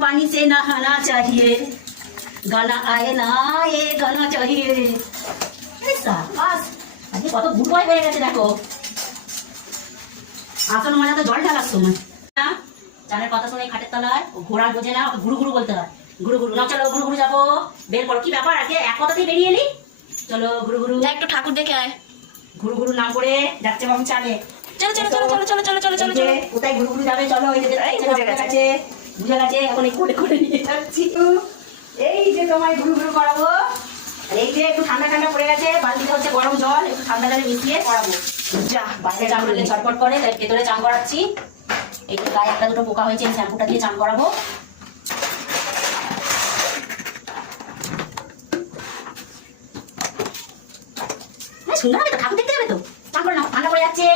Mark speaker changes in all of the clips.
Speaker 1: पानी से नहाना चाहिए गाना आए ना ये गाना चाहिए এই সাবাস আজকে কত গুড বয় হয়ে গেছে দেখো আসল মজা তো জল ঢালার সময় না চানের কথা শুনে খাটের তলায় ও ঘোড়ার বোঝে না ওকে গুরু গুরু বলতে হয় গুরু গুরু না চলো গুরু গুরু যাবো বের করো কি ব্যাপার আজকে এক কথাতেই বেরিয়ে এলি চলো গুরু গুরু
Speaker 2: যা একটু ঠাকুর দেখে আয়
Speaker 1: গুরু গুরু নাম করে যাচ্ছে বাবু চালে
Speaker 2: চলো চলো চলো চলো চলো চলো চলো চলো চলো
Speaker 1: কোথায় গুরু গুরু যাবে চলো এই যে
Speaker 2: এই
Speaker 1: বুঝে গেছে? এখন এই কোটে কোটে নিয়ে যাচ্ছি। এই যে তোমায় গুরু গুরু করাবো। এই যে একটু ঠান্ডা ঠান্ডা পড়ে গেছে হচ্ছে গরম জল একটু ঠান্ডা জলে মিশিয়ে করাবো। যা বাইরে চান করলে ছটপট করে তাই ভেতরে চান করাচ্ছি। গায়ে একটা দুটো পোকা হয়েছে এই শ্যাম্পুটা দিয়ে চান করাবো। হ্যাঁ, ঠাকুর দেখতে যাবে তো। চান করে নাও ঠান্ডা পড়ে যাচ্ছে।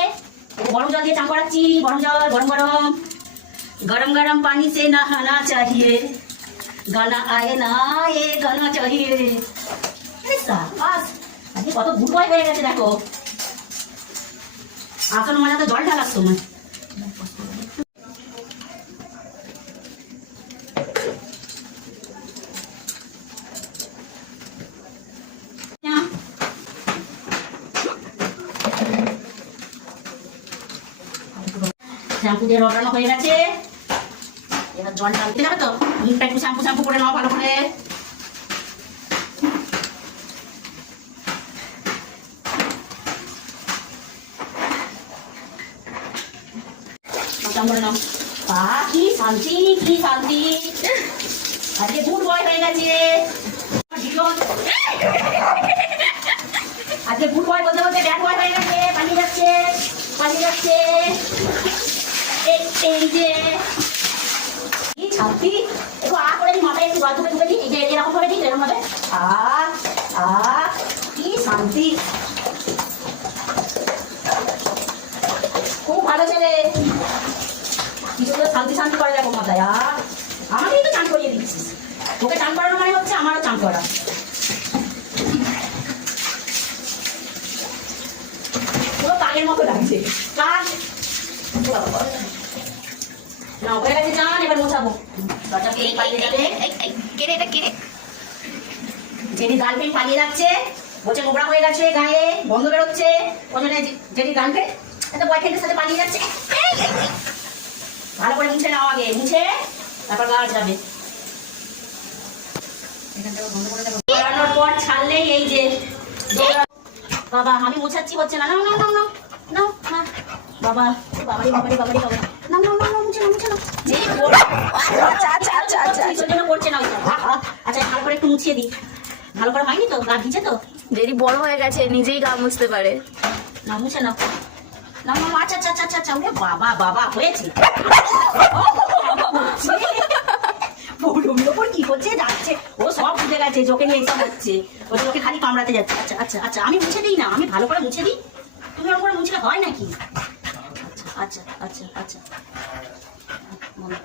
Speaker 1: গরম জল দিয়ে চান করাচ্ছি গরম জল গরম গরম। गरम गरम पानी से नहाना चाहिए गाना आए ना ये गाना चाहिए এই সাবাস আজকে কত গুড বয় হয়ে গেছে দেখো আসল মজা তো জল ঢালার সময় শ্যাম্পু দিয়ে রটানো হয়ে গেছে এবার জল ঢালতে যাবে তো? মুখটা একটু শ্যাম্পু শ্যাম্পু করে নাও ভালো করে। বলতে বলতে ব্যাড বয় পালিয়ে যাচ্ছে পালিয়ে যাচ্ছে। এই যে। কি? একটু আ করে দিই মাথায় একটু গল্প ঢুকে দিই এই যে এরকম ভাবে দিই এরকম ভাবে আ আ, কি শান্তি। খুব ভালো ছেলে। শান্তি শান্তি করে দেখো মাথায়, আ। আমাকেই তো চান করিয়ে দিচ্ছিস। তোকে চান করানো মানে হচ্ছে আমারও চান করা। পুরো কাকের মতো লাগছে। কাক না হয়ে গেছে জান এবার মোছাবো।
Speaker 2: কেড়ে এটা কেড়ে।
Speaker 1: জেনি গার্লফ্রেন্ড পালিয়ে যাচ্ছে। বলছে নোংরা হয়ে গেছে গায়ে বন্ধ বেরোচ্ছে। ওই জন্য জেনি গার্লফ্রেন্ড একটা বয়ফ্রেন্ডের সাথে পালিয়ে যাচ্ছে। ভালো করে মুছে নাও আগে মুছে। তারপর যাবে। পর ছাড়লেই এই যে বাবা আমি মোছাচ্ছি হচ্ছে না। নাও নাও নাও না বাবা বাবারি বাবারি বাবারি বাবারি নাও নাও নাও নাও, মুছে নাও মুছে নাও
Speaker 2: যেই বল আচ্ছা আচ্ছা আচ্ছা আচ্ছা
Speaker 1: করছে আচ্ছা ভালো করে একটু মুছিয়ে দিই ভালো করে তো গা তো
Speaker 2: যেই বড় হয়ে গেছে নিজেই গা মুছতে পারে
Speaker 1: না মুছে না না আচ্ছা আচ্ছা আচ্ছা আচ্ছা আচ্ছা বাবা বাবা হয়েছে ও সব গেছে হচ্ছে ও খালি কামড়াতে যাচ্ছে আচ্ছা আচ্ছা আচ্ছা আমি মুছে দিই না আমি ভালো করে মুছে দিই তুমি ওর করে মুছলে হয় নাকি আচ্ছা আচ্ছা আচ্ছা আচ্ছা মনে।